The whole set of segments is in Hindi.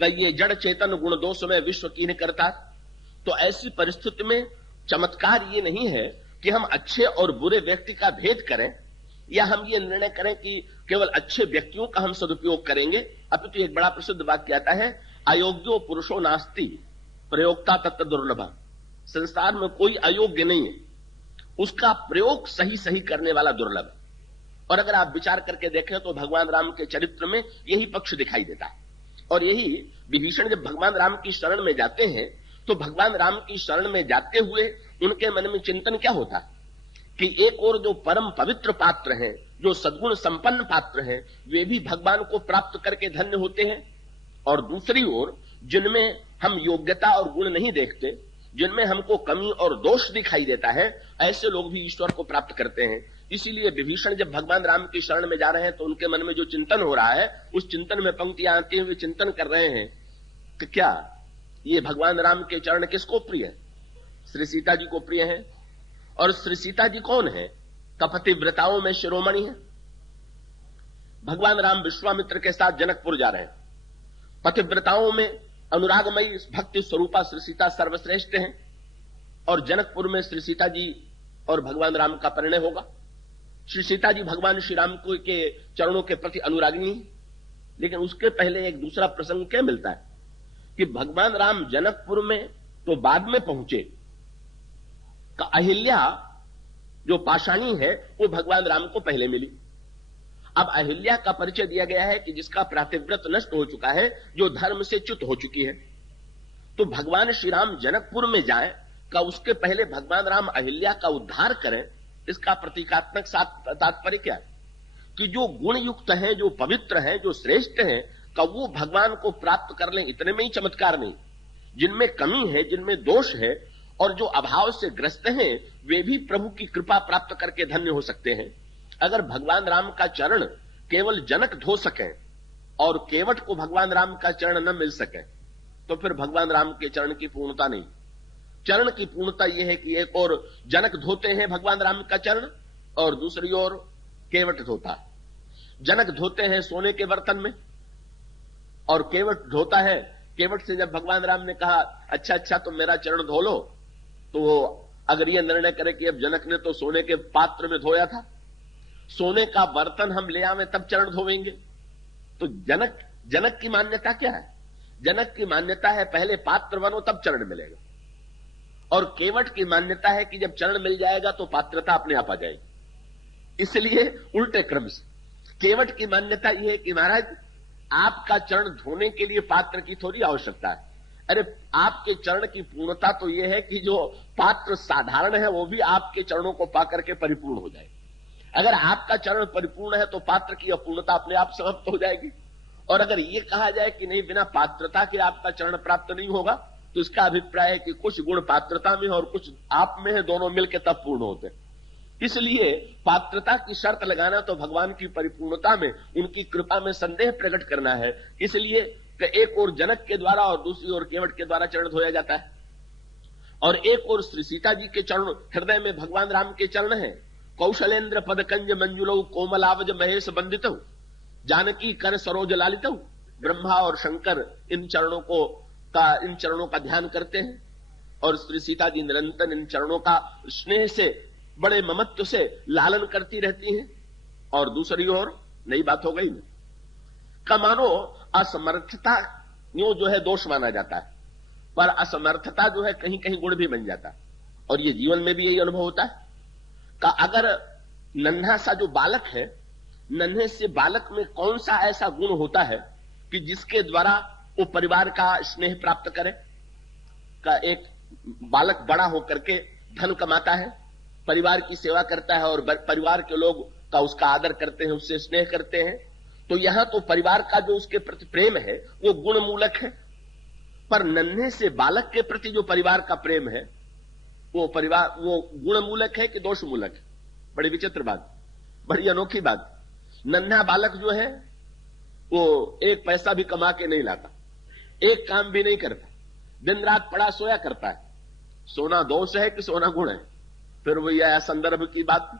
कि ये जड़ चेतन गुण दोष में विश्व कीन करता। तो ऐसी परिस्थिति में चमत्कार ये नहीं है कि हम अच्छे और बुरे व्यक्ति का भेद करें, या हम ये निर्णय करें कि केवल अच्छे व्यक्तियों का हम सदुपयोग करेंगे। अपितु एक बड़ा प्रसिद्ध वाक्य आता है, अयोग्यो पुरुषो नास्ति प्रयोक्ता तत्त दुर्लभ। संसार में कोई अयोग्य नहीं है, उसका प्रयोग सही सही करने वाला दुर्लभ। और अगर आप विचार करके देखें तो भगवान राम के चरित्र में यही पक्ष दिखाई देता है। और यही विभीषण जब भगवान राम की शरण में जाते हैं तो भगवान राम की शरण में जाते हुए उनके मन में चिंतन क्या होता कि एक और जो परम पवित्र पात्र हैं, जो सद्गुण संपन्न पात्र हैं, वे भी भगवान को प्राप्त करके धन्य होते हैं, और दूसरी ओर जिनमें हम योग्यता और गुण नहीं देखते, जिनमें हमको कमी और दोष दिखाई देता है, ऐसे लोग भी ईश्वर को प्राप्त करते हैं। इसीलिए विभीषण जब भगवान राम की शरण में जा रहे हैं तो उनके मन में जो चिंतन हो रहा है, उस चिंतन में पंक्तियां आती हुए चिंतन कर रहे हैं कि क्या ये भगवान राम के चरण किसको प्रिय है? श्री सीता जी को प्रिय है। और श्री सीता जी कौन है? कपतिव्रताओं में शिरोमणि है। भगवान राम विश्वामित्र के साथ जनकपुर जा रहे हैं। पतिव्रताओं में अनुरागमयी भक्ति स्वरूपा श्री सीता सर्वश्रेष्ठ हैं, और जनकपुर में श्री सीता जी और भगवान राम का परिणय होगा। श्री सीता जी भगवान श्री राम को के चरणों के प्रति अनुरागिनी। लेकिन उसके पहले एक दूसरा प्रसंग क्या मिलता है कि भगवान राम जनकपुर में तो बाद में पहुंचे, का अहिल्या जो पाषाणी है वो भगवान राम को पहले मिली। अब अहिल्या का परिचय दिया गया है कि जिसका प्रातिव्रत नष्ट हो चुका है, जो धर्म से च्युत हो चुकी है। तो भगवान श्री राम जनकपुर में जाएं का उसके पहले भगवान राम अहिल्या का उद्धार करें, इसका प्रतीकात्मक तात्पर्य क्या है कि जो गुण युक्त है, जो पवित्र है, जो श्रेष्ठ है, का वो भगवान को प्राप्त कर लें, इतने में ही चमत्कार नहीं। जिनमें कमी है, जिनमें दोष है और जो अभाव से ग्रस्त हैं, वे भी प्रभु की कृपा प्राप्त करके धन्य हो सकते हैं। अगर भगवान राम का चरण केवल जनक धो सके और केवट को भगवान राम का चरण न मिल सके, तो फिर भगवान राम के चरण की पूर्णता नहीं। चरण की पूर्णता यह है कि एक और जनक धोते हैं भगवान राम का चरण, और दूसरी ओर केवट धोता है। जनक धोते हैं सोने के बर्तन में, और केवट धोता है। केवट से जब भगवान राम ने कहा अच्छा तो मेरा चरण धो लो, तो अगर यह निर्णय करे कि अब जनक ने तो सोने के पात्र में धोया था, सोने का बर्तन हम ले आवे तब चरण धोवेंगे, तो जनक की मान्यता क्या है? जनक की मान्यता है पहले पात्र बनो तब चरण मिलेगा, और केवट की मान्यता है कि जब चरण मिल जाएगा तो पात्रता अपने आप आ जाएगी। इसलिए उल्टे क्रम से केवट की मान्यता यह है कि महाराज आपका चरण धोने के लिए पात्र की थोड़ी आवश्यकता है। अरे आपके चरण की पूर्णता तो यह है कि जो पात्र साधारण है वो भी आपके चरणों को पाकर के परिपूर्ण हो जाए। अगर आपका चरण परिपूर्ण है तो पात्र की अपूर्णता अपने आप समाप्त हो जाएगी। और अगर ये कहा जाए कि नहीं, बिना पात्रता के आपका चरण प्राप्त नहीं होगा, तो इसका अभिप्राय है कि कुछ गुण पात्रता में और कुछ आप में है, दोनों मिलकर तब पूर्ण होते हैं। इसलिए पात्रता की शर्त लगाना तो भगवान की परिपूर्णता में, उनकी कृपा में संदेह प्रकट करना है। इसलिए एक और जनक के द्वारा और दूसरी ओर केवट के द्वारा चरण धोया जाता है, और एक और श्री सीता जी के चरण, हृदय में भगवान राम के चरण है। कौशलेन्द्र पदकंज मंजुलौ कोमलावज महेश बंदित जानकी कर सरोज लालित। ब्रह्मा और शंकर इन चरणों का ध्यान करते हैं, और श्री सीता जी निरंतर इन चरणों का स्नेह से, बड़े ममत्व से लालन करती रहती हैं। और दूसरी ओर नई बात हो गई का मानो असमर्थता यूं जो है दोष माना जाता है, पर असमर्थता जो है कहीं कहीं गुण भी बन जाता है। और ये जीवन में भी यही अनुभव होता है का अगर नन्हा सा जो बालक है, नन्हे से बालक में कौन सा ऐसा गुण होता है कि जिसके द्वारा वो परिवार का स्नेह प्राप्त करे। का एक बालक बड़ा होकर के धन कमाता है, परिवार की सेवा करता है, और परिवार के लोग का उसका आदर करते हैं, उससे स्नेह करते हैं। तो यहां तो परिवार का जो उसके प्रति प्रेम है वो गुण मूलक है, पर नन्हे से बालक के प्रति जो परिवार का प्रेम है वो गुण मूलक है कि दोष मूलक है। बड़ी विचित्र बात, बड़ी अनोखी बात। नन्हा बालक जो है वो एक पैसा भी कमा के नहीं लाता, एक काम भी नहीं करता, दिन रात पड़ा सोया करता है। सोना दोष है कि सोना गुण है? फिर वही आया संदर्भ की बात।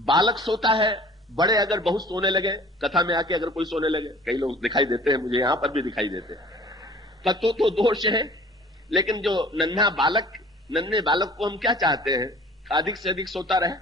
बालक सोता है, बड़े अगर बहुत सोने लगे, कथा में आके अगर कोई सोने लगे, कई लोग दिखाई देते हैं, मुझे यहां पर भी दिखाई देते हैं, तो दोष है। लेकिन जो नन्हे बालक को हम क्या चाहते हैं, अधिक से अधिक सोता रहे,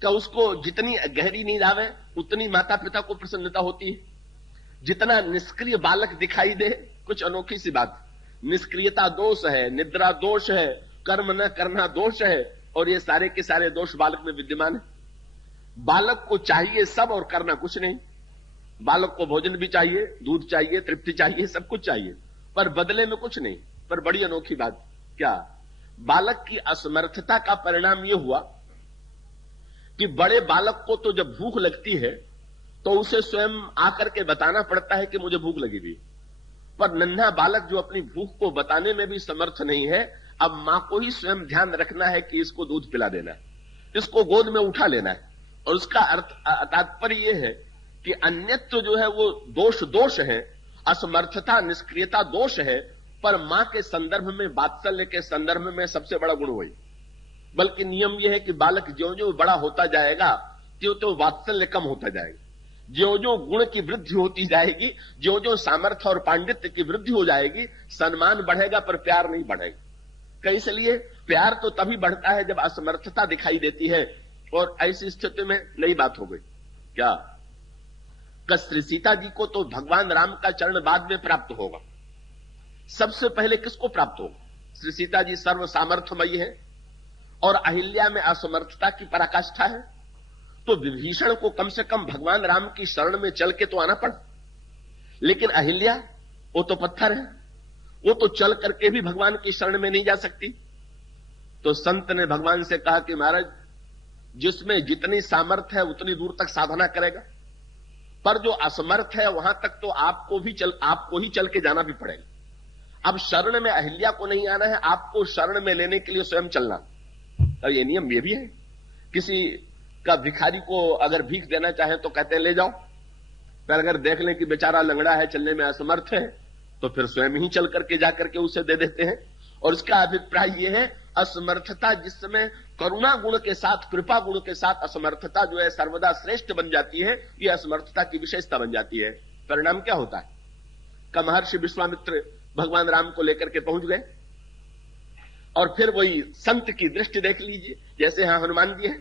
क्या उसको जितनी गहरी नींद आवे उतनी माता पिता को प्रसन्नता होती है। जितना निष्क्रिय बालक दिखाई दे, कुछ अनोखी सी बात, निष्क्रियता दोष है, निद्रा दोष है, कर्म न करना दोष है, और ये सारे के सारे दोष बालक में विद्यमान है। बालक को चाहिए सब और करना कुछ नहीं। बालक को भोजन भी चाहिए, दूध चाहिए, तृप्ति चाहिए, सब कुछ चाहिए, पर बदले में कुछ नहीं। पर बड़ी अनोखी बात क्या, बालक की असमर्थता का परिणाम यह हुआ कि बड़े बालक को तो जब भूख लगती है तो उसे स्वयं आकर के बताना पड़ता है कि मुझे भूख लगी थी, पर नन्हा बालक जो अपनी भूख को बताने में भी समर्थ नहीं है, अब मां को ही स्वयं ध्यान रखना है कि इसको दूध पिला देना है, इसको गोद में उठा लेना है। और उसका अर्थ तात्पर्य यह है कि अन्यत्व जो है वो दोष है, असमर्थता निष्क्रियता दोष है, पर मां के संदर्भ में, वात्सल्य के संदर्भ में सबसे बड़ा गुण वही। बल्कि नियम यह है कि बालक ज्यों ज्यों बड़ा होता जाएगा त्यों त्यों वात्सल्य कम होता जाएगा, ज्यों ज्यों गुण की वृद्धि होती जाएगी, ज्यों ज्यों सामर्थ्य और पांडित्य की वृद्धि हो जाएगी, सम्मान बढ़ेगा पर प्यार नहीं बढ़ेगा। कई इसलिए प्यार तो तभी बढ़ता है जब असमर्थता दिखाई देती है, और ऐसी स्थिति में नई बात हो गई क्या, श्री सीता जी को तो भगवान राम का चरण बाद में प्राप्त होगा, सबसे पहले किसको प्राप्त होगा? श्री सीता जी सर्व सामर्थ्यमयी है और अहिल्या में असमर्थता की पराकाष्ठा है, तो विभीषण को कम से कम भगवान राम की शरण में चल के तो आना पड़ा। लेकिन अहिल्या वो तो पत्थर है, वो तो चल करके भी भगवान की शरण में नहीं जा सकती। तो संत ने भगवान से कहा कि महाराज, जिसमें जितनी सामर्थ्य है उतनी दूर तक साधना करेगा, पर जो असमर्थ है वहां तक तो आपको ही चल के जाना भी पड़ेगा। अब शरण में अहिल्या को नहीं आना है, आपको शरण में लेने के लिए स्वयं चलना। अब ये नियम ये भी है, किसी का भिखारी को अगर भीख देना चाहे तो कहते हैं ले जाओ, पर अगर देख लें कि बेचारा लंगड़ा है, चलने में असमर्थ है, तो फिर स्वयं ही चल करके जाकर के उसे दे देते हैं। और इसका अभिप्राय यह है, असमर्थता जिसमें करुणा गुण के साथ, कृपा गुण के साथ असमर्थता जो है सर्वदा श्रेष्ठ बन जाती है, यह असमर्थता की विशेषता बन जाती है। परिणाम क्या होता है, महर्षि विश्वामित्र भगवान राम को लेकर के पहुंच गए, और फिर वही संत की दृष्टि देख लीजिए, जैसे यहां हनुमान जी हैं।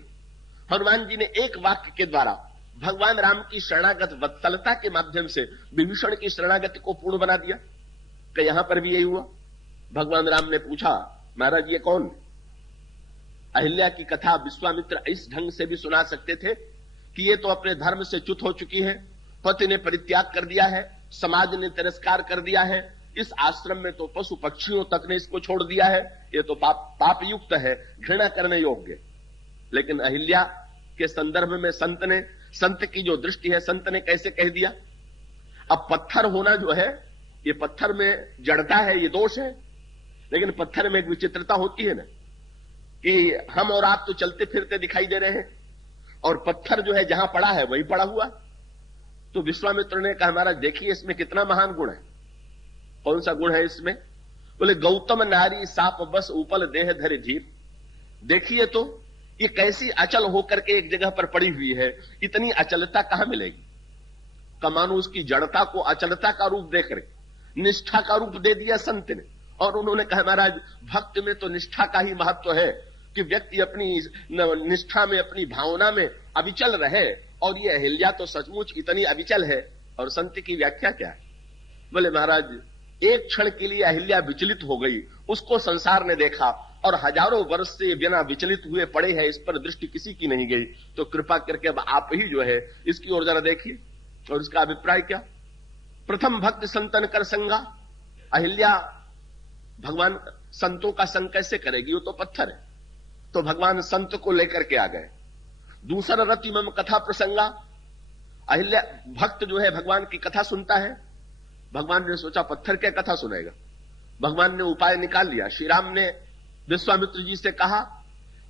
हनुमान जी ने एक वाक्य के द्वारा भगवान राम की शरणागत वत्सलता के माध्यम से विभीषण की शरणागति को पूर्ण बना दिया। कि यहां पर भी यही हुआ। भगवान राम ने पूछा, महाराज ये कौन? अहिल्या की कथा विश्वामित्र इस ढंग से भी सुना सकते थे कि ये तो अपने धर्म से च्युत हो चुकी है, पति ने परित्याग कर दिया है, समाज ने तिरस्कार कर दिया है, इस आश्रम में तो पशु पक्षियों तक ने इसको छोड़ दिया है, ये तो पाप युक्त है, घृणा करने योग्य। लेकिन अहिल्या के संदर्भ में संत की जो दृष्टि है, संत ने कैसे कह दिया। अब पत्थर होना जो है, ये पत्थर में जड़ता है, ये दोष है, लेकिन पत्थर में एक विचित्रता होती है ना, कि हम और आप तो चलते फिरते दिखाई दे रहे हैं, और पत्थर जो है जहां पड़ा है वही पड़ा हुआ। तो विश्वामित्र ने कहा, महाराज देखिए इसमें कितना महान गुण है। कौन सा गुण है इसमें? बोले, गौतम नारी साप बस उपल देह धरे धीर। देखिए तो ये कैसी अचल होकर के एक जगह पर पड़ी हुई है, इतनी अचलता कहां मिलेगी? कमानो उसकी जड़ता को अचलता का रूप देकर निष्ठा का रूप दे दिया संत ने। और उन्होंने कहा, महाराज भक्त में तो निष्ठा का ही महत्व है कि व्यक्ति अपनी निष्ठा में, अपनी भावना में अविचल रहे, और ये अहिल्या तो सचमुच इतनी अविचल है। और संत की व्याख्या क्या है? बोले, महाराज एक क्षण के लिए अहिल्या विचलित हो गई, उसको संसार ने देखा, और हजारों वर्ष से बिना विचलित हुए पड़े हैं, इस पर दृष्टि किसी की नहीं गई। तो कृपा करके अब आप ही जो है इसकी ओर जरा देखिए। और इसका अभिप्राय क्या? प्रथम भक्त संतन कर संगा। अहिल्या भगवान संतों का संग कैसे करेगी? वो तो पत्थर है। तो भगवान संत को लेकर के आ गए। दूसरा रति मम कथा प्रसंगा। अहिल्या भक्त जो है भगवान की कथा सुनता है। भगवान ने सोचा पत्थर क्या कथा सुनाएगा, भगवान ने उपाय निकाल लिया। श्री राम ने विश्वामित्र जी से कहा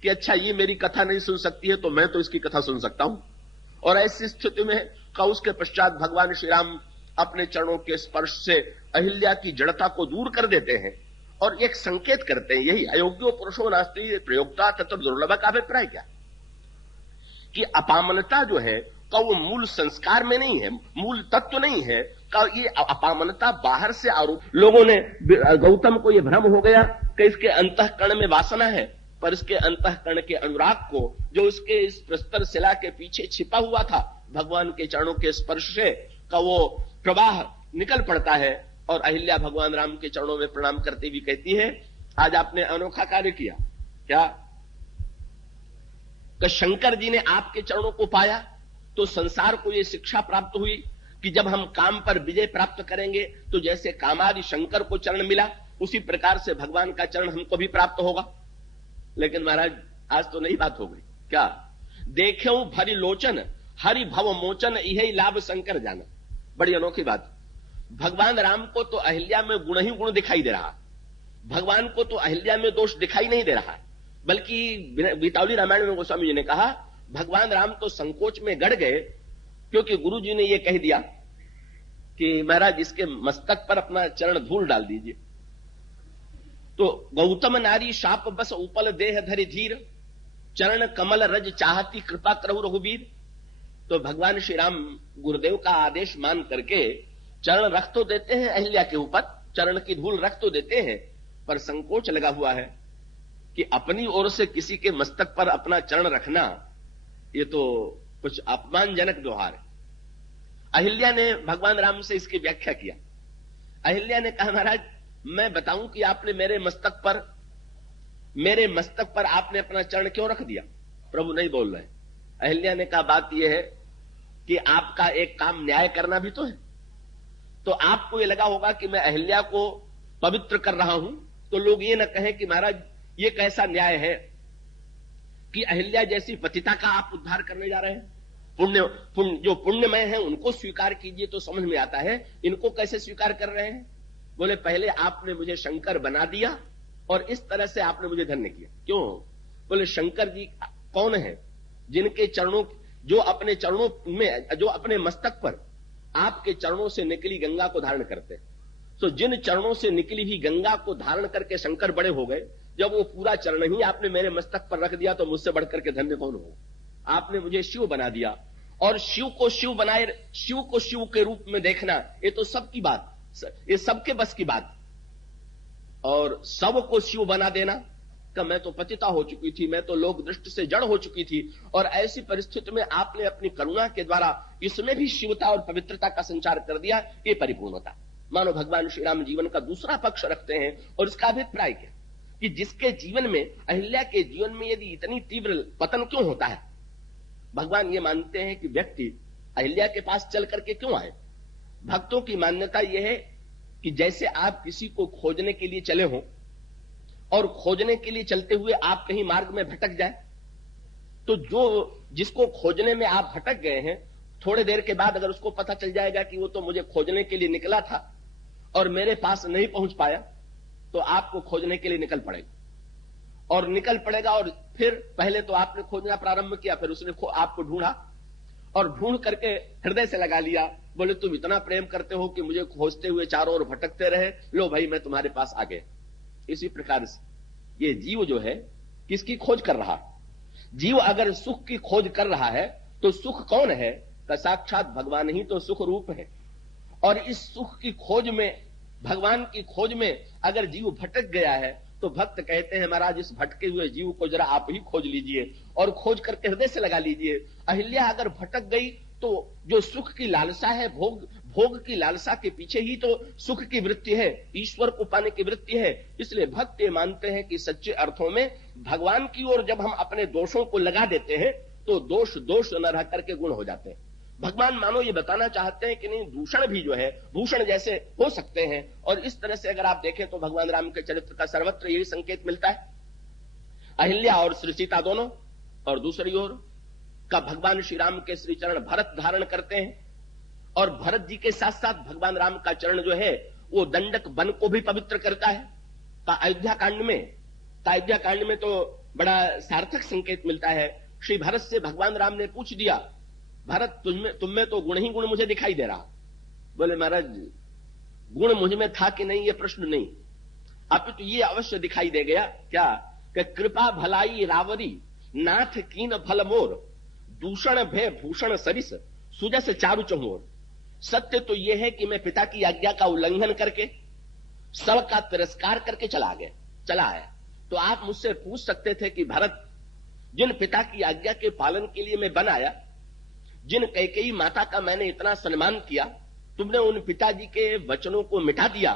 कि अच्छा ये मेरी कथा नहीं सुन सकती है तो मैं तो इसकी कथा सुन सकता हूं। और ऐसी स्थिति में उसके पश्चात भगवान श्री राम अपने चरणों के स्पर्श से अहिल्या की जड़ता को दूर कर देते हैं और एक संकेत करते हैं, यही अयोग्यो पुरुषो नास्ति प्रयोक्ता तत्र दुर्लभ का अभिप्राय क्या? कि अपामनता जो है का वो मूल संस्कार में नहीं है, मूल तत्व नहीं है का ये अपामनता बाहर से आरोप। लोगों ने गौतम को ये भ्रम हो गया कि इसके अंतःकरण में वासना है, पर इसके अंतःकरण के अनुराग को जो इसके इस प्रस्तर शिला के पीछे छिपा हुआ था, भगवान के चरणों के स्पर्श से का वो प्रवाह निकल पड़ता है। और अहिल्या भगवान राम के चरणों में प्रणाम करती हुई कहती है, आज आपने अनोखा कार्य किया। क्या? कि शंकर जी ने आपके चरणों को पाया तो संसार को यह शिक्षा प्राप्त हुई कि जब हम काम पर विजय प्राप्त करेंगे तो जैसे कामादि शंकर को चरण मिला, उसी प्रकार से भगवान का चरण हमको भी प्राप्त होगा। लेकिन महाराज आज तो नई बात हो गई। क्या? देख्यो भरी लोचन हरि भव मोचन यही लाभ शंकर जाना। बड़ी अनोखी बात। भगवान राम को तो अहिल्या में गुण ही गुण दिखाई दे रहा, भगवान को तो अहिल्या में दोष दिखाई नहीं दे रहा। बल्कि बीतावली रामायण में गोस्वामी जी ने कहा, भगवान राम तो संकोच में गड़ गए क्योंकि गुरु जी ने यह कह दिया कि महाराज इसके मस्तक पर अपना चरण धूल डाल दीजिए। तो गौतम नारी शाप बस उपल देह धरि धीर, चरण कमल रज चाहती कृपा करहु रघुबीर। तो भगवान श्री राम गुरुदेव का आदेश मान करके चरण रख तो देते हैं अहिल्या के ऊपर, चरण की धूल रख तो देते हैं, पर संकोच लगा हुआ है कि अपनी ओर से किसी के मस्तक पर अपना चरण रखना ये तो कुछ अपमानजनक व्यवहार है। अहिल्या ने भगवान राम से इसकी व्याख्या किया। अहिल्या ने कहा, महाराज मैं बताऊं कि आपने मेरे मस्तक पर आपने अपना चरण क्यों रख दिया? प्रभु नहीं बोल रहे। अहिल्या ने कहा, बात यह है कि आपका एक काम न्याय करना भी तो है। तो आपको यह लगा होगा कि मैं अहिल्या को पवित्र कर रहा हूं तो लोग ये न कहें कि महाराज ये कैसा न्याय है कि अहिल्या जैसी पतिता का आप उद्धार करने जा रहे हैं। जो पुण्यमय है उनको स्वीकार कीजिए तो समझ में आता है, इनको कैसे स्वीकार कर रहे हैं? बोले, पहले आपने मुझे शंकर बना दिया और इस तरह से आपने मुझे धन्य किया। क्यों? बोले, शंकर जी कौन है जिनके चरणों, जो अपने चरणों में, जो अपने मस्तक पर आपके चरणों से निकली गंगा को धारण करते हैं। तो जिन चरणों से निकली हुई गंगा को धारण करके शंकर बड़े हो गए, जब वो पूरा चरण ही आपने मेरे मस्तक पर रख दिया तो मुझसे बढ़कर के धन्य कौन हो? आपने मुझे शिव बना दिया और शिव को शिव के रूप में देखना ये तो सबकी बात, ये सबके बस की बात। और सबको शिव बना देना कि मैं तो पतिता हो चुकी थी, मैं तो लोक दृष्टि से जड़ हो चुकी थी, और ऐसी परिस्थिति में आपने अपनी करुणा के द्वारा इसमें भी शिवता और पवित्रता का संचार कर दिया। ये परिपूर्णता। मानो भगवान श्री राम जीवन का दूसरा पक्ष रखते हैं और इसका अभिप्राय क्या कि जिसके जीवन में, अहिल्या के जीवन में यदि इतनी तीव्र पतन क्यों होता है? भगवान ये मानते हैं कि व्यक्ति अहिल्या के पास चल करके क्यों आए। भक्तों की मान्यता यह है कि जैसे आप किसी को खोजने के लिए चले हो और खोजने के लिए चलते हुए आप कहीं मार्ग में भटक जाए, तो जिसको खोजने में आप भटक गए हैं, थोड़े देर के बाद अगर उसको पता चल जाएगा कि वो तो मुझे खोजने के लिए निकला था और मेरे पास नहीं पहुंच पाया, तो आपको खोजने के लिए निकल पड़ेगा और फिर पहले तो आपने खोजना प्रारंभ किया, फिर उसने आपको ढूंढा और ढूंढ करके हृदय से लगा लिया। बोले, तुम इतना प्रेम करते हो कि मुझे खोजते हुए चारों ओर भटकते रहे, लो भाई मैं तुम्हारे पास आ गया। इसी प्रकार से ये जीव जो है किसकी खोज कर रहा? जीव अगर सुख की खोज कर रहा है तो सुख कौन है? तो साक्षात भगवान ही तो सुख रूप है। और इस सुख की खोज में, भगवान की खोज में अगर जीव भटक गया है तो भक्त कहते हैं, महाराज इस भटके हुए जीव को जरा आप ही खोज लीजिए और खोज करके हृदय से लगा लीजिए। अहिल्या अगर भटक गई तो जो सुख की लालसा है, भोग की लालसा के पीछे ही तो सुख की वृत्ति है, ईश्वर को पाने की वृत्ति है। इसलिए भक्त ये मानते हैं कि सच्चे अर्थों में भगवान की ओर जब हम अपने दोषों को लगा देते हैं तो दोष न रह करके गुण हो जाते हैं। भगवान मानो ये बताना चाहते हैं कि नहीं, दूषण भी जो है भूषण जैसे हो सकते हैं। और इस तरह से अगर आप देखें तो भगवान राम के चरित्र का सर्वत्र यही संकेत मिलता है। अहिल्या और श्री सीता दोनों, और दूसरी ओर का भगवान श्री राम के श्री चरण भरत धारण करते हैं, और भरत जी के साथ साथ भगवान राम का चरण जो है वो दंडक वन को भी पवित्र करता है। अयोध्या कांड में तो बड़ा सार्थक संकेत मिलता है। श्री भरत से भगवान राम ने पूछ दिया, भरत तुम में तो गुण ही गुण मुझे दिखाई दे रहा। बोले, महाराज गुण मुझ में था कि नहीं ये प्रश्न नहीं, अब तो ये अवश्य दिखाई दे गया क्या कि कृपा भलाई रावरी नाथ कीन फल मोर, दूषण भय भूषण सरिस सुजस चारु चहुओर। सत्य तो यह है कि मैं पिता की आज्ञा का उल्लंघन करके सबका तिरस्कार करके चला आया। तो आप मुझसे पूछ सकते थे कि भरत, जिन पिता की आज्ञा के पालन के लिए मैं बन आया, जिन कैकेयी माता का मैंने इतना सम्मान किया, तुमने उन पिताजी के वचनों को मिटा दिया,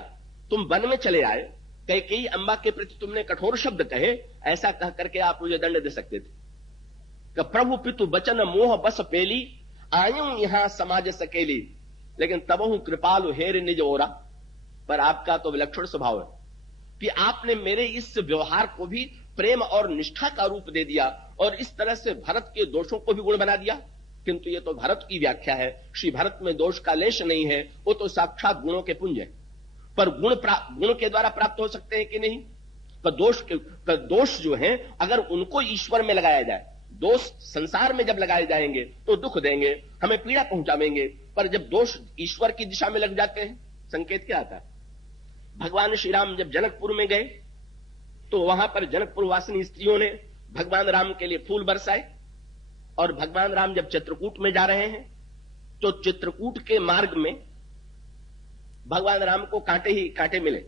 तुम वन में चले आए, कैकेयी अम्बा के प्रति तुमने कठोर शब्द कहे, ऐसा कह करके आप मुझे दंड दे सकते थे कि प्रभु पितु बचन मोह बस पेली, आयूं यहां समाज सकेली, लेकिन तबहु कृपालु हेर निज ओरा। पर आपका तो विलक्षण स्वभाव है कि आपने मेरे इस व्यवहार को भी प्रेम और निष्ठा का रूप दे दिया और इस तरह से भरत के दोषों को भी गुण बना दिया। किंतु ये तो भरत की व्याख्या है, श्री भरत में दोष का लेश नहीं है, वो तो साक्षात गुणों के पुंज है। पर गुण के द्वारा प्राप्त हो सकते हैं कि नहीं? पर दोष जो है अगर उनको ईश्वर में लगाया जाए, दोष संसार में जब लगाए जाएंगे तो दुख देंगे, हमें पीड़ा पहुंचावेंगे। पर जब दोष ईश्वर की दिशा में लग जाते हैं, संकेत क्या आता है? भगवान श्री राम जब जनकपुर में गए तो वहां पर जनकपुर वासिनी स्त्रियों ने भगवान राम के लिए फूल बरसाए, और भगवान राम जब चित्रकूट में जा रहे हैं तो चित्रकूट के मार्ग में भगवान राम को कांटे ही कांटे मिले।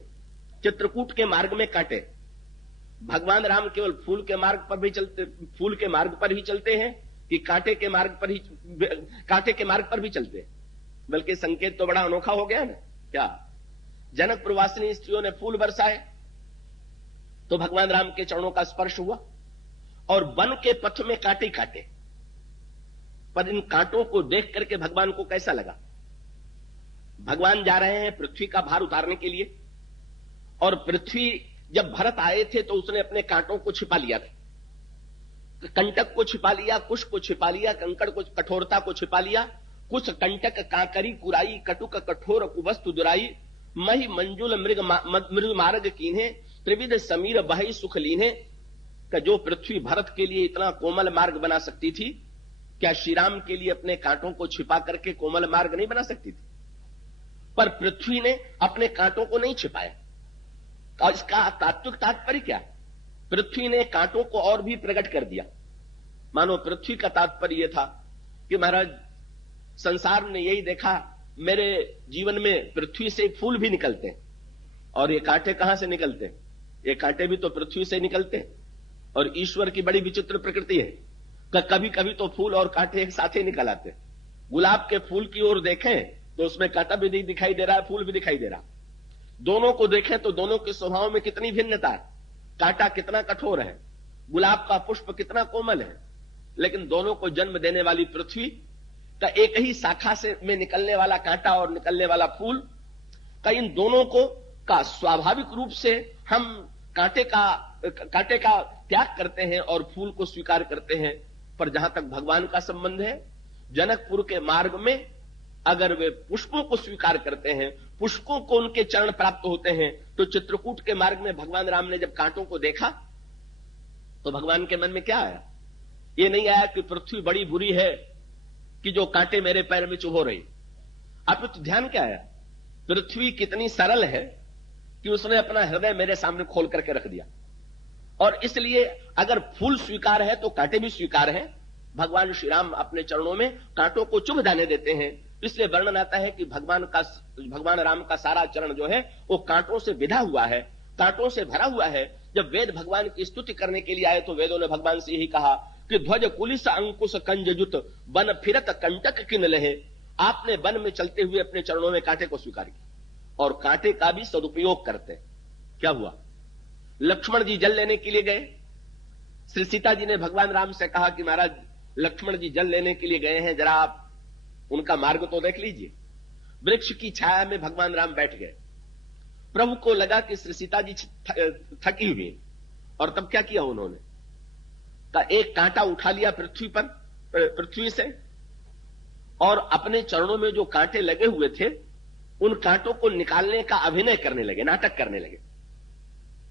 चित्रकूट के मार्ग में कांटे। भगवान राम केवल फूल के मार्ग पर ही चलते हैं कि कांटे के मार्ग पर भी चलते हैं? बल्कि संकेत तो बड़ा अनोखा हो गया ना। क्या जनक प्रवासिनी स्त्रियों ने फूल बरसाए तो भगवान राम के चरणों का स्पर्श हुआ, और वन के पथ में कांटे काटे। पर इन कांटों को देख करके भगवान को कैसा लगा? भगवान जा रहे हैं पृथ्वी का भार उतारने के लिए, और पृथ्वी जब भरत आए थे तो उसने अपने कांटों को छिपा लिया था। कंटक को छिपा लिया, कुश को छिपा लिया, कंकड़ को, कठोरता को छिपा लिया। कुछ कंटक कांकरी कुराई, कटुक कठोर कुवस्तु दुराई, मही मंजुल मृग मार्ग कीन्हे, त्रिविध समीर बहई सुख लीन्हे। का जो पृथ्वी भरत के लिए इतना कोमल मार्ग बना सकती थी, क्या श्री राम के लिए अपने कांटों को छिपा करके कोमल मार्ग नहीं बना सकती थी? पर पृथ्वी ने अपने कांटों को नहीं छिपाया। और इसका तात्विक तात्पर्य क्या? पृथ्वी ने कांटों को और भी प्रकट कर दिया। मानो पृथ्वी का तात्पर्य यह था कि महाराज, संसार ने यही देखा, मेरे जीवन में पृथ्वी से फूल भी निकलते हैं, और ये कांटे कहां से निकलते हैं? ये कांटे भी तो पृथ्वी से निकलते हैं। और ईश्वर की बड़ी विचित्र प्रकृति है कि कभी कभी तो फूल और कांटे एक साथ ही निकल आते हैं। गुलाब के फूल की ओर देखें तो उसमें कांटा भी नहीं दिखाई दे रहा है, फूल भी दिखाई दे रहा। दोनों को देखें तो दोनों के स्वभाव में कितनी भिन्नता है। कांटा कितना कठोर है, गुलाब का पुष्प कितना कोमल है, लेकिन दोनों को जन्म देने वाली पृथ्वी का एक ही शाखा से में निकलने वाला कांटा और निकलने वाला फूल का, इन दोनों को का स्वाभाविक रूप से हम कांटे का त्याग करते हैं और फूल को स्वीकार करते हैं। पर जहां तक भगवान का संबंध है, जनकपुर के मार्ग में अगर वे पुष्पों को स्वीकार करते हैं, पुष्पों को उनके चरण प्राप्त होते हैं, तो चित्रकूट के मार्ग में भगवान राम ने जब कांटों को देखा तो भगवान के मन में क्या आया? ये नहीं आया कि पृथ्वी बड़ी बुरी है कि जो कांटे मेरे पैर में चुभो रही। अब तो ध्यान क्या आया? पृथ्वी कितनी सरल है कि उसने अपना हृदय मेरे सामने खोल करके रख दिया, और इसलिए अगर फूल स्वीकार है तो कांटे भी स्वीकार है। भगवान श्री राम अपने चरणों में कांटों को चुभ जाने देते हैं। इसलिए वर्णन आता है कि भगवान राम का सारा चरण जो है वो कांटों से विधा हुआ है, कांटों से भरा हुआ है। जब वेद भगवान की स्तुति करने के लिए आए तो वेदों ने भगवान से यही कहा कि ध्वज कुलिस अंकुश कंजजुत वन फिरत कंटक किन लहे। आपने वन में चलते हुए अपने चरणों में कांटे को स्वीकार किया और कांटे का भी सदुपयोग करते। क्या हुआ? लक्ष्मण जी जल लेने के लिए गए। श्री सीता जी ने भगवान राम से कहा कि महाराज, लक्ष्मण जी जल लेने के लिए गए हैं, जरा आप उनका मार्ग तो देख लीजिए। वृक्ष की छाया में भगवान राम बैठ गए। प्रभु को लगा कि श्री सीता जी थकी हुई, और तब क्या किया उन्होंने? एक कांटा उठा लिया पृथ्वी से, और अपने चरणों में जो कांटे लगे हुए थे उन कांटों को निकालने का अभिनय करने लगे, नाटक करने लगे।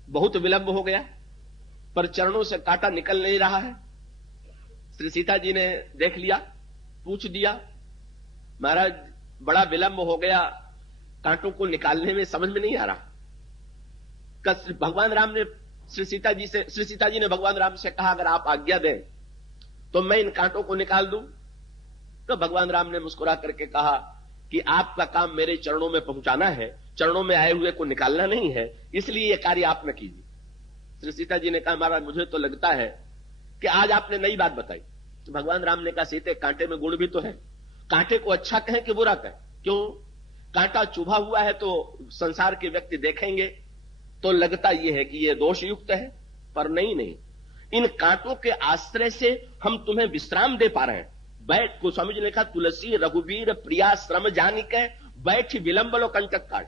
बहुत विलंब हो गया, पर चरणों से कांटा निकल नहीं रहा है। श्री सीता जी ने देख लिया, पूछ दिया, महाराज बड़ा विलंब हो गया, कांटों को निकालने में समझ में नहीं आ रहा। भगवान राम ने श्री सीता जी ने भगवान राम से कहा, अगर आप आज्ञा दें तो मैं इन कांटों को निकाल दूं? तो भगवान राम ने मुस्कुरा करके कहा कि आपका काम मेरे चरणों में पहुंचाना है, चरणों में आए हुए को निकालना नहीं है, इसलिए यह कार्य आप न कीजिए। श्री सीता जी ने कहा, महाराज मुझे तो लगता है कि आज आपने नई बात बताई। तो भगवान राम ने कहा, सीते कांटे में गुण भी तो है, कांटे को अच्छा कहें कि बुरा कहें? क्यों? कांटा चुभा हुआ है तो संसार के व्यक्ति देखेंगे तो लगता यह है कि यह दोष युक्त है, पर नहीं, इन कांटों के आश्रय से हम तुम्हें विश्राम दे पा रहे हैं। बैठ को स्वामी जी ने लिखा, तुलसी रघुवीर प्रिया श्रम जानिके बैठ विलंब लो कंटक काट।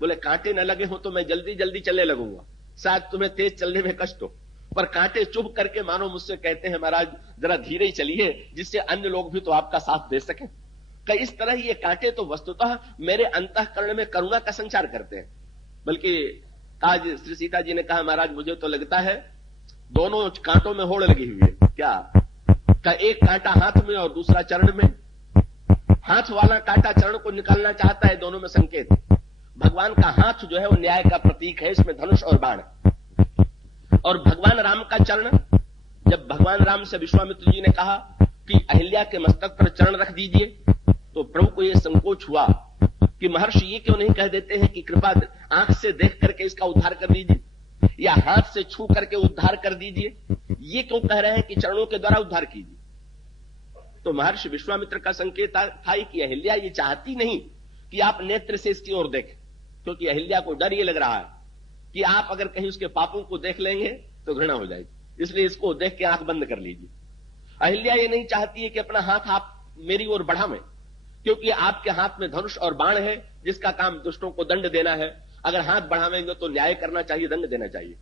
बोले कांटे न लगे हो तो मैं जल्दी जल्दी चलने लगूंगा, शायद तुम्हें तेज चलने में कष्ट हो, पर कांटे चुभ करके मानो मुझसे कहते हैं महाराज जरा धीरे ही चलिए, जिससे अन्य लोग भी तो आपका साथ दे सकें। कि इस तरह ये कांटे तो वस्तुतः मेरे अंतःकरण में करुणा का संचार करते हैं। बल्कि आज श्री सीता जी ने कहा, महाराज मुझे तो लगता है दोनों कांटों में होड़ लगी हुई है। क्या? का एक कांटा हाथ में और दूसरा चरण में। हाथ वाला कांटा चरण को निकालना चाहता है, दोनों में संकेत। भगवान का हाथ जो है वो न्याय का प्रतीक है, इसमें धनुष और बाण। और भगवान राम का चरण, जब भगवान राम से विश्वामित्र जी ने कहा कि अहिल्या के मस्तक पर चरण रख दीजिए, तो प्रभु को यह संकोच हुआ कि महर्षि ये क्यों नहीं कह देते हैं कि कृपा आंख से देख करके इसका उद्धार कर दीजिए, या हाथ से छू करके उद्धार कर दीजिए। ये क्यों कह रहे हैं कि चरणों के द्वारा उद्धार कीजिए? तो महर्षि विश्वामित्र का संकेत था कि अहिल्या ये चाहती नहीं कि आप नेत्र से इसकी ओर देखें, क्योंकि अहिल्या को डर ये लग रहा है कि आप अगर कहीं उसके पापों को देख लेंगे तो घृणा हो जाएगी, इसलिए इसको देख के आंख बंद कर लीजिए। अहिल्या ये नहीं चाहती है कि अपना हाथ आप मेरी ओर बढ़ावें, क्योंकि आपके हाथ में धनुष और बाण है, जिसका काम दुष्टों को दंड देना है। अगर हाथ बढ़ावेंगे तो न्याय करना चाहिए, दंड देना चाहिए।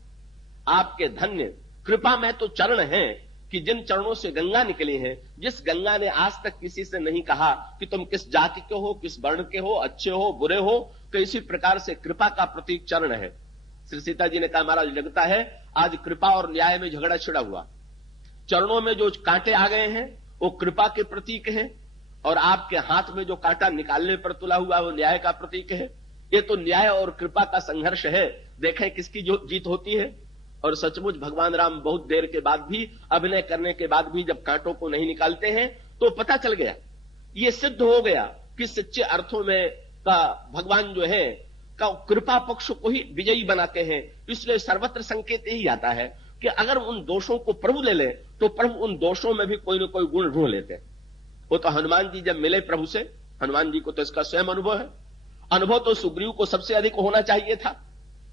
आपके धन्य कृपा में तो चरण हैं कि जिन चरणों से गंगा निकली है, जिस गंगा ने आज तक किसी से नहीं कहा कि तुम किस जाति के हो, किस वर्ण के हो, अच्छे हो बुरे हो, तो इसी प्रकार से कृपा का प्रतीक चरण है। श्री सीता जी ने कहा, महाराज लगता है आज कृपा और न्याय में झगड़ा छिड़ा हुआ। चरणों में जो कांटे आ गए हैं वो कृपा के प्रतीक हैं, और आपके हाथ में जो कांटा निकालने पर तुला हुआ वो न्याय का प्रतीक है। ये तो न्याय और कृपा का संघर्ष है, देखें किसकी जो जीत होती है। और सचमुच भगवान राम बहुत देर के बाद भी, अभिनय करने के बाद भी जब कांटों को नहीं निकालते हैं तो पता चल गया, ये सिद्ध हो गया कि सच्चे अर्थों में का भगवान जो है का कृपा पक्ष को ही विजयी बनाते हैं। इसलिए सर्वत्र संकेत यही आता है कि अगर उन दोषों को प्रभु ले ले तो प्रभु उन दोषों में भी कोई ना कोई गुण ढूंढ लेते हैं। वो तो हनुमान जी जब मिले प्रभु से, हनुमान जी को तो इसका स्वयं अनुभव है। अनुभव तो सुग्रीव को सबसे अधिक होना चाहिए था,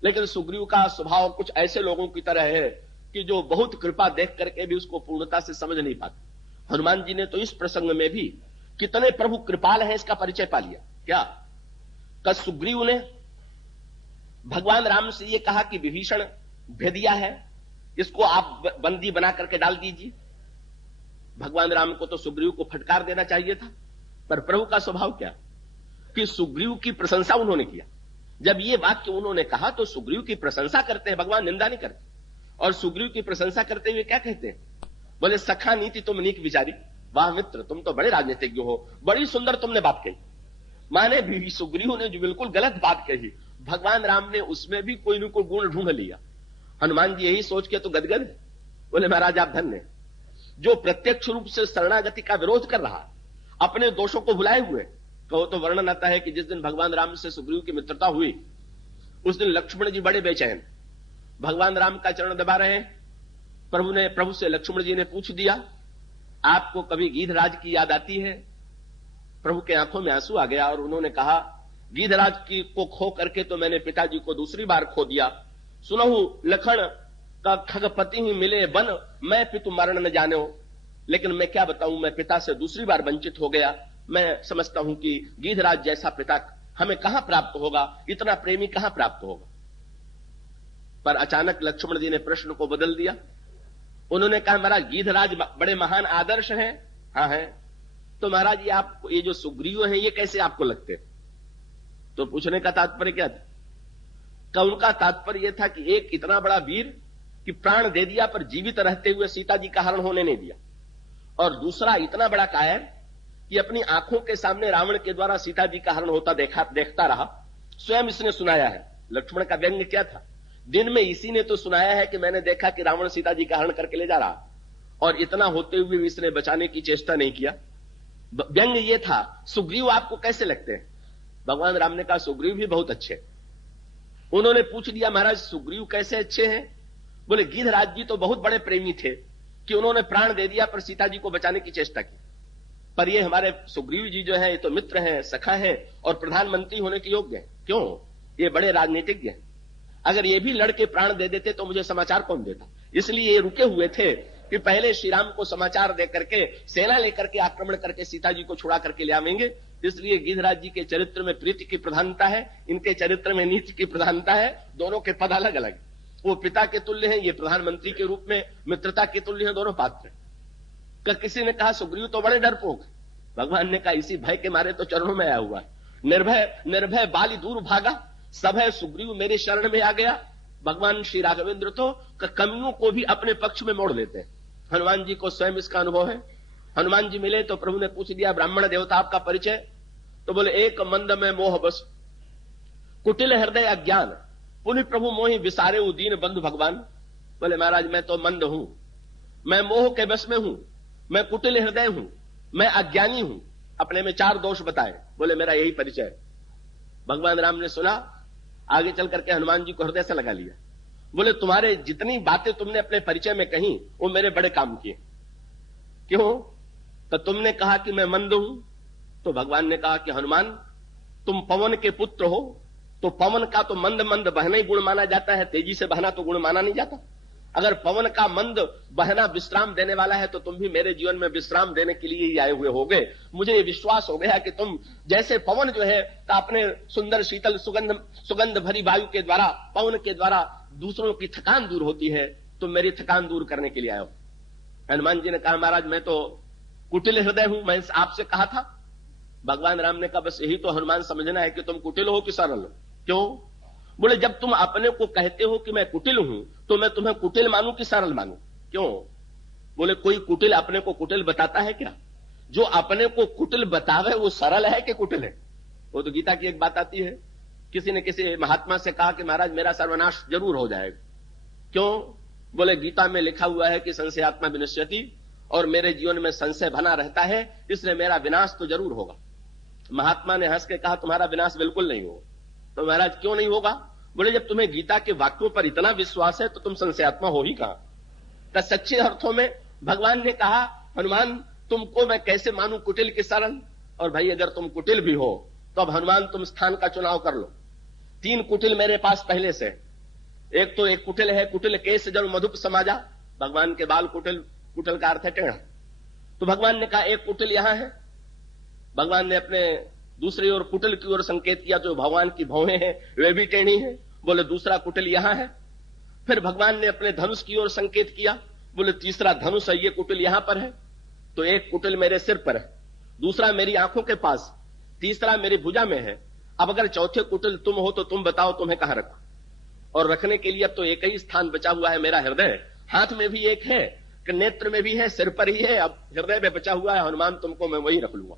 लेकिन सुग्रीव का स्वभाव कुछ ऐसे लोगों की तरह है कि जो बहुत कृपा देख करके भी उसको पूर्णता से समझ नहीं पाते। हनुमान जी ने तो इस प्रसंग में भी कितने प्रभु कृपाल हैं इसका परिचय पा लिया। क्या? कल सुग्रीव ने भगवान राम से यह कहा कि विभीषण भेदिया है, इसको आप बंदी बना करके डाल दीजिए। भगवान राम को तो सुग्रीव को फटकार देना चाहिए था, पर प्रभु का स्वभाव क्या कि सुग्रीव की प्रशंसा उन्होंने किया। जब ये वाक्य उन्होंने कहा तो सुग्रीव की प्रशंसा करते हैं, भगवान निंदा नहीं करते। और सुग्रीव की प्रशंसा करते हुए क्या कहते हैं? बोले सखा नीति तुम नीक विचारी, वाह मित्र तुम तो बड़े राजनीतिज्ञ हो, बड़ी सुंदर तुमने बात कही। माने भी सुग्रीव ने जो बिल्कुल गलत बात कही, भगवान राम ने उसमें भी कोई न कोई गुण ढूंढ लिया। हनुमान जी यही सोच के तो गदगद है, बोले महाराज आप धन्य, जो प्रत्यक्ष रूप से शरणागति का विरोध कर रहा, अपने दोषों को भुलाए हुए। कहो तो वर्णन आता है कि जिस दिन भगवान राम से सुग्रीव की मित्रता हुई, उस दिन लक्ष्मण जी बड़े बेचैन, भगवान राम का चरण दबा रहे हैं। प्रभु से लक्ष्मण जी ने पूछ दिया, आपको कभी गीधराज की याद आती है? प्रभु के आंखों में आंसू आ गया और उन्होंने कहा, गीधराज की को खो करके तो मैंने पिताजी को दूसरी बार खो दिया। सुनहु लखन का खगपति ही मिले बन, मैं पितु मरण न जाने हो। लेकिन मैं क्या बताऊं, मैं पिता से दूसरी बार वंचित हो गया। मैं समझता हूं कि गीधराज जैसा पिता हमें कहां प्राप्त होगा, इतना प्रेमी कहां प्राप्त होगा। पर अचानक लक्ष्मण जी ने प्रश्न को बदल दिया। उन्होंने कहा, महाराज गीधराज बड़े महान आदर्श हैं। हाँ है। तो महाराज ये आप ये जो सुग्रीव हैं ये कैसे आपको लगते? तो पूछने का तात्पर्य क्या था? उनका तात्पर्य यह था कि एक इतना बड़ा वीर कि प्राण दे दिया पर जीवित रहते हुए सीता जी का हरण होने नहीं दिया, और दूसरा इतना बड़ा कायर कि अपनी आंखों के सामने रावण के द्वारा सीता जी का हरण होता देखता रहा। स्वयं इसने सुनाया है। लक्ष्मण का व्यंग्य क्या था? दिन में इसी ने तो सुनाया है कि मैंने देखा कि रावण सीता जी का हरण करके ले जा रहा, और इतना होते हुए भी इसने बचाने की चेष्टा नहीं किया। व्यंग ये था, सुग्रीव आपको कैसे लगते हैं? भगवान राम ने कहा सुग्रीव भी बहुत अच्छे। उन्होंने पूछ लिया महाराज सुग्रीव कैसे अच्छे हैं? बोले गिद्धराज जी तो बहुत बड़े प्रेमी थे कि उन्होंने प्राण दे दिया पर सीता जी को बचाने की चेष्टा की। पर ये हमारे सुग्रीव जी जो है ये तो मित्र हैं, सखा हैं और प्रधानमंत्री होने के योग्य हैं। क्यों? ये बड़े राजनीतिज्ञ हैं। अगर ये भी लड़के प्राण दे देते तो मुझे समाचार कौन देता? इसलिए ये रुके हुए थे कि पहले श्री राम को समाचार दे करके सेना लेकर के आक्रमण करके सीता जी को छुड़ा करके ले आवेंगे। इसलिए गिद्धराज जी के चरित्र में प्रीति की प्रधानता है, इनके चरित्र में नीति की प्रधानता है। दोनों के पद अलग अलग। वो पिता के तुल्य हैं, ये प्रधानमंत्री के रूप में मित्रता के तुल्य हैं, दोनों पात्र। किसी ने कहा सुग्रीव तो बड़े डरपोक। भगवान ने कहा इसी भय के मारे तो चरणों में आया हुआ है। निर्भय बाली दूर भागा, सब है सुग्रीव मेरे शरण में आ गया। भगवान श्री राघवेंद्र तो कमियों को भी अपने पक्ष में मोड़ लेते हैं। हनुमान जी को स्वयं इसका अनुभव है। हनुमान जी मिले तो प्रभु ने पूछ दिया ब्राह्मण देवता आपका परिचय? तो बोले एक मंद में मोह बस, कुटिल हृदय अज्ञान, पुनि प्रभु मोहि विसारे दीन बंधु भगवान। बोले महाराज मैं तो मंद हूं, मैं मोह के बस में हूं, मैं कुटिल हृदय हूं, मैं अज्ञानी हूं। अपने में 4 दोष बताए। बोले मेरा यही परिचय है। भगवान राम ने सुना, आगे चल करके हनुमान जी को हृदय से लगा लिया। बोले तुम्हारे जितनी बातें तुमने अपने परिचय में कही वो मेरे बड़े काम किए। क्यों? तो तुमने कहा कि मैं मंद हूं, तो भगवान ने कहा कि हनुमान तुम पवन के पुत्र हो, तो पवन का तो मंद मंद बहना ही गुण माना जाता है, तेजी से बहना तो गुण माना नहीं जाता। अगर पवन का मंद बहना विश्राम देने वाला है तो तुम भी मेरे जीवन में विश्राम देने के लिए ही आए हुए होगे। मुझे ये विश्वास हो गया कि तुम जैसे पवन जो है तो अपने सुंदर शीतल सुगंध भरी वायु के द्वारा, पवन के द्वारा दूसरों की थकान दूर होती है, तुम मेरी थकान दूर करने के लिए आए हो। हनुमान जी ने कहा महाराज मैं तो कुटिल हृदय हूं, मैं आपसे कहा था। भगवान राम ने कहा बस यही तो हनुमान समझना है कि तुम कुटिल हो कि सरल हो। क्यों? बोले जब तुम अपने को कहते हो कि मैं कुटिल हूं तो मैं तुम्हें कुटिल मानूं कि सरल मानूं? क्यों? बोले कोई कुटिल अपने को कुटिल बताता है क्या? जो अपने को कुटिल बतावे वो सरल है कि कुटिल है? वो तो गीता की एक बात आती है, किसी ने किसी महात्मा से कहा कि महाराज मेरा सर्वनाश जरूर हो जाएगा। क्यों? बोले गीता में लिखा हुआ है कि संशयात्मा विनश्यति, और मेरे जीवन में संशय बना रहता है, इसलिए मेरा विनाश तो जरूर होगा। महात्मा ने हंस के कहा तुम्हारा विनाश बिल्कुल नहीं होगा। तो महाराज क्यों नहीं होगा? बोले जब तुम्हें गीता के वाक्यों पर इतना विश्वास है तो तुम संशयात्मा हो ही कहां? तो सच्चे अर्थों में भगवान ने कहा हनुमान तुमको मैं कैसे मानूं कुटिल के सरल? और भाई अगर तुम कुटिल भी हो तो अब हनुमान तुम स्थान का चुनाव कर लो। 3 कुटिल मेरे पास पहले से। एक कुटिल है कुटिल केस जल मधुप समाजा, भगवान के बाल कुटिल, कुटिल का अर्थ है टेढ़ा। तो भगवान ने कहा एक कुटिल यहां है। भगवान ने अपने दूसरी ओर कुटिल की ओर संकेत किया, जो भगवान की भौहें हैं वे भी टेढ़ी हैं। बोले दूसरा कुटिल यहां है। फिर भगवान ने अपने धनुष की ओर संकेत किया, बोले तीसरा धनुष है, ये कुटिल यहां पर है। तो एक कुटिल मेरे सिर पर है, दूसरा मेरी आंखों के पास, तीसरा मेरी भुजा में है। अब अगर चौथे कुटिल तुम हो तो तुम बताओ तुम्हें कहां रखो? और रखने के लिए अब तो एक ही स्थान बचा हुआ है, मेरा हृदय। हाथ में भी एक है, नेत्र में भी है, सिर पर ही है, अब हृदय में बचा हुआ है। हनुमान तुमको मैं वही रख लूंगा।